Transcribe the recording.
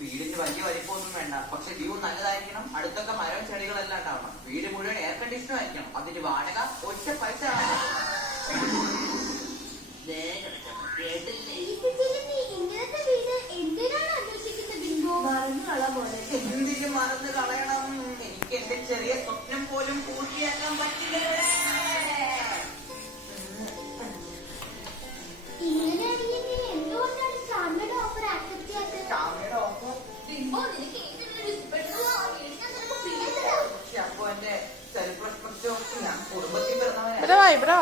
വീടിന് വലിയ വലിപ്പമൊന്നും വേണ്ട, പക്ഷെ വ്യൂ നല്ലതായിരിക്കണം. അടുത്തൊക്കെ മരം ചെടികളെല്ലാം ഉണ്ടാവണം. വീട് മുഴുവൻ എയർ കണ്ടീഷനും ആയിരിക്കണം. അതിന്റെ വാടക ഒറ്റ പൈസ എന്തിനും മറന്നു കളയണം. എനിക്ക് എന്റെ ചെറിയ സ്വപ്നം പോലും പൂർത്തിയാക്കാൻ പറ്റില്ല. Seൽഫ് റെസ്പെക്ട് ഞാൻ കുടുംബത്തിൽ പിറന്നവനാ.